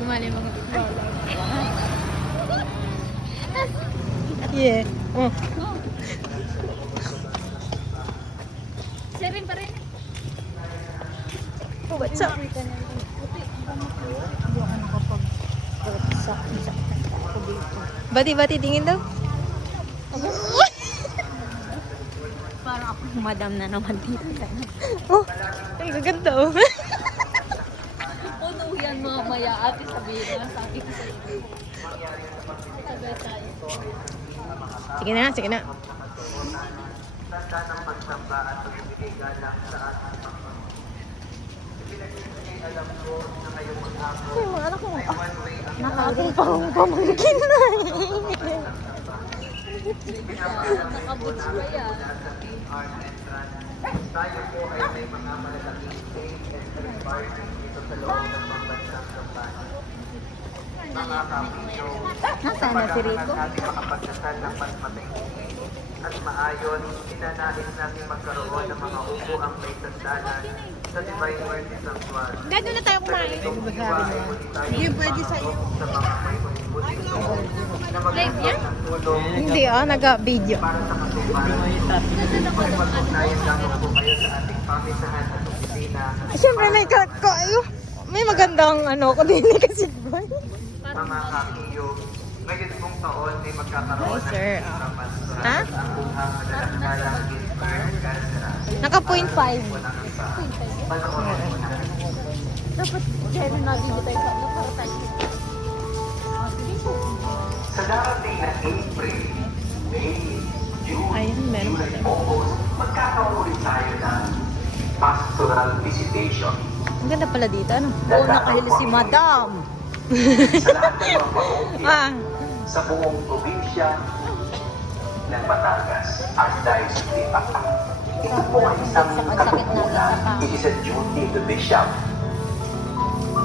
gumana yung mga vlog. Yeah. Oh. Seven pa rin. What's up? Bati-bati, tingin daw. Parang ako madam na naman dito. Oh, ang gaganda oh. Ano yan mamaya ate sabihin na sabi ko sa iyo. Sabay tayo. Sige na, sige na. Ay, mga anak ko. Nakakong pamangkin na. Nakabuts pa yan. Tayo po ay may mga malalaking stage and requirements dito sa loob ng mga bansang kampanya. Mga kapityo, Nasaan na si Rico? natin makapagdasal ng mas matindi at maayon, sinanais natin magkaroon ng mga upo ang may sandalan sa Divine Mercy Sanctuary. Dado na tayo kumain. Hindi pwede sa iyo. Sa mga may buti na magkaroon ng tulong Hindi nag-video. para sa katuparan. Magpagpagnayan lamang po kayo sa ating pamisahan at opisina. Siyempre may magandang ko din kasi boy. Mga kakiyo, ngayon pong taon ay magkakaroon Hi, sir. usapan sa Ha? ang buhang madalagalang Ginsberg Galdra. Naka 0.5. Panoorin mo na. Dapat dyan na nabili tayo sa para tayo. Sa darating na April, May, June, Ayun, meron pa July, August, magkakaroon tayo ng pastoral visitation. Ang ganda pala dito, ano? Oo, nakahili si madam. Sa lahat ng mga parokya sa buong probinsya ng Batangas, Archdiocese de Paca. Ito po ay isang katutunan. It is a duty of the bishop.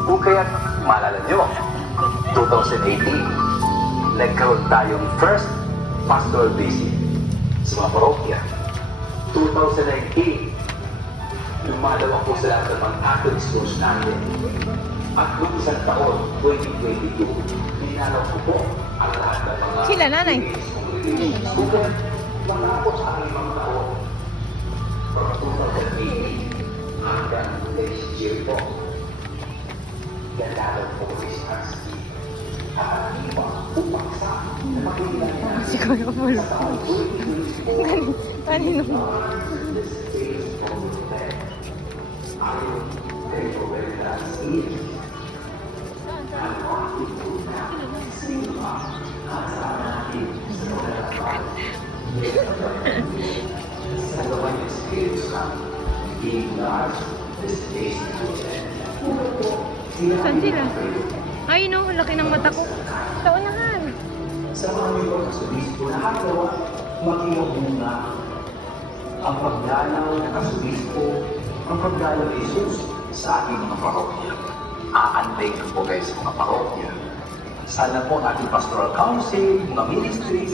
Kung kaya maalala nyo, 2018, nagkaroon tayong first pastoral visit sa mga parokya. 2019, lumalawak po sa lahat ng mga Catholic schools natin. At noong isang taon, 2022, pinalaw ko po ang lahat ng mga Sila, nanay. Sugat, matapos ang 5 taon. From 2018 hanggang next year po. Gandaan po Christmas Eve. Iba upang sa makikilang Si Kuya Paul. Kanino? Saan sila? Ay no, laki ng mata ko. Sa unahan. Sa mga mga kasubispo na hagawa, makimabunga ang pagdalaw ng kasubispo, ang pagdalaw ni Jesus sa ating mga parokya. Aantay ko po kayo sa mga parokya. Sana po ang ating pastoral council, mga ministries,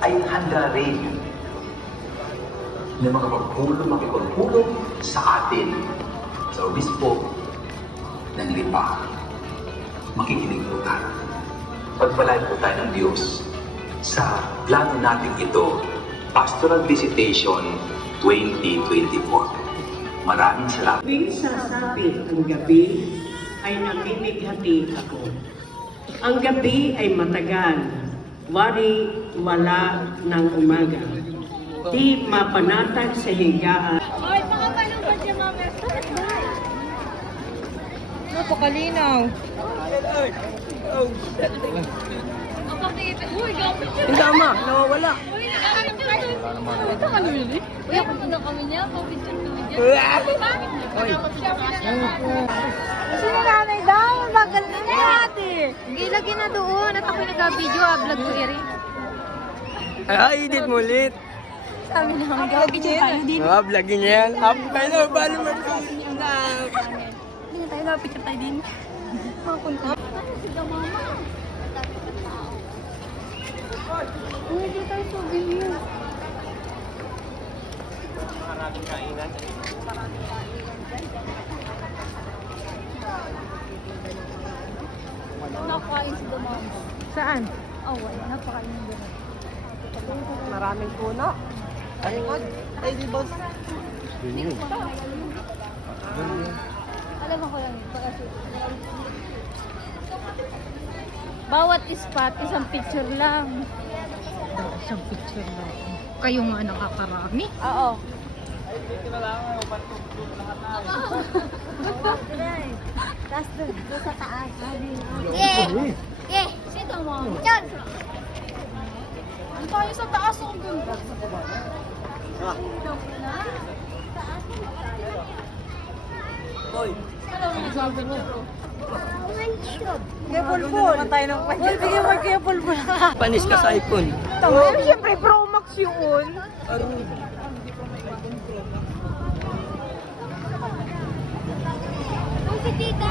ay handa rin na makipagpulong sa atin, sa obispo ng Lipa. Makikinig po tayo. Pagpalain po tayo ng Diyos sa plano natin ito, Pastoral Visitation 2024. Maraming salamat. Tuwing sasapit ang gabi, ay namimighati ako. Ang gabi ay matagal, wala ng umaga. Di mapanatag sa higaan. Hoy, mga palungkot yung mga Napakalinaw. Uy, gapit yun. Ang dama, nawawala. Uy, nakahanap ka doon. Ito ka naman yun eh. Uy, ako na kami niya. Pabidyan kami niya. Sino nanay daw? Bagal na niya ate. Gilagin na doon. At ako'y nag-video, vlog ko eri. Ay, edit mo ulit. Sabi na kami, gawin niya tayo din. Vlogin niya yan. Up kayo na, balo mo. Hindi tayo na, picture tayo din. Mapunta. Sige, mama. Uy, hindi tayo souvenir. Maraming kainan. Saan? Oh, wala. Napakainin din. Maraming puno. Ay, di ba? Alam ko lang ito kasi bawat spot, isang picture lang. Isang picture lang. Kayo nga nakakarami. Oo. Tapos doon sa taas. Sino mo? Diyan! Ang tayo sa taas ang ganda. Hoy. Ano yung sabi mo? Kaya pulpul. Tayo ng panyo. Sige mo kaya pulpul. Panis ka sa iPhone. Tama, siyempre Pro Max yun. Si tita.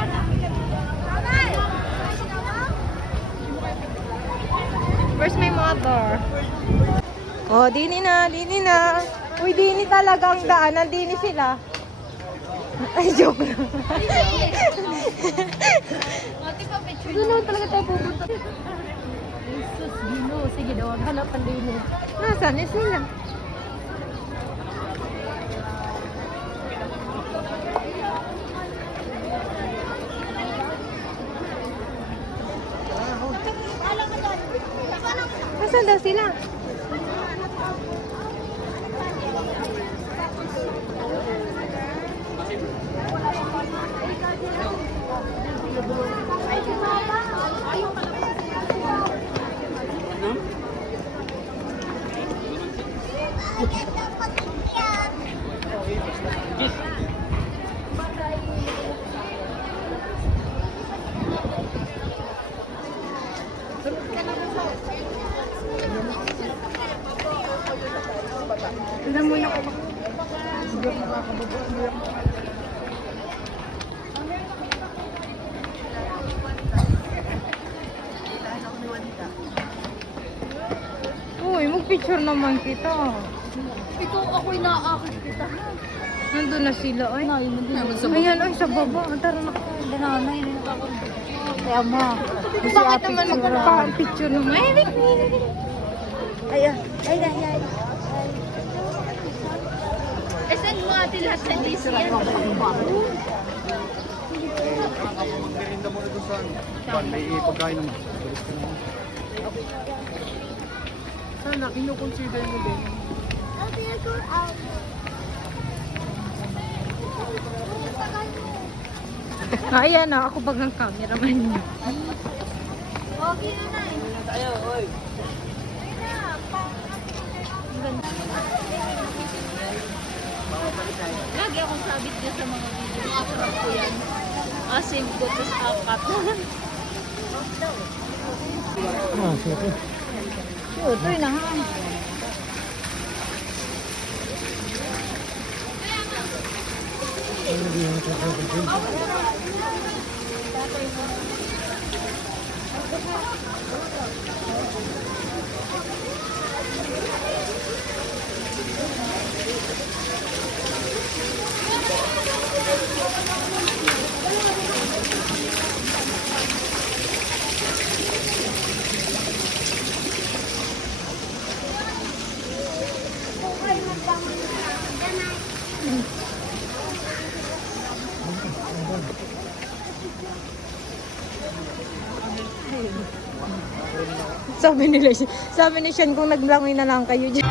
Where's my mother? Oh, dini na, dini na. Uy, dini talaga ang daanan. Dini sila. Ay, joke lang. Mati pa picture. Doon naman talaga tayo pupunta. Jesus, Gino. Sige daw, hanapan din mo. Nasaan is sila? Nasaan daw sila? Tignan mo na ako. Uy, mag-picture naman kita. Ikaw ako'y naakit kita. Nandun na sila, ay. Ayan, ay, sa baba. Tara na. Dananay rin ako. Kaya ma. Bakit naman magpapicture naman? Ay, ay, ay, ay. Send mo natin lahat sa GC yan. Magmerinda mo na doon sa may pagkain naman. Sana, kinukonsider mo din. Ayan na, ako pag ng cameraman niyo. Okay na na eh. Tayo, hoy. Lagi akong sabit dyan sa mga video. Nakasarap ko yan. Asim ko, tapos akat. Ito na ha. Sabi ni Sean kung naglangoy na lang kayo dyan.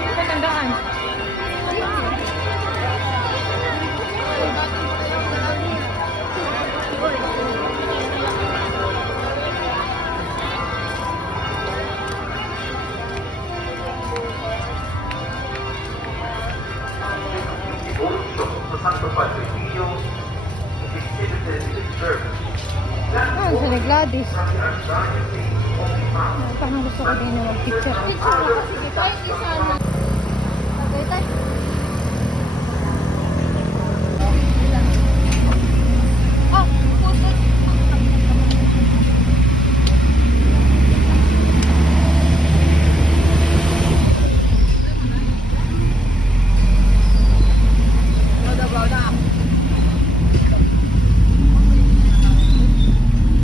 Ito tandaan. Santo Padre Pio, Ah, si Gladys. Parang gusto ko din na mag-picture. Picture ako. Sige, kahit isa na.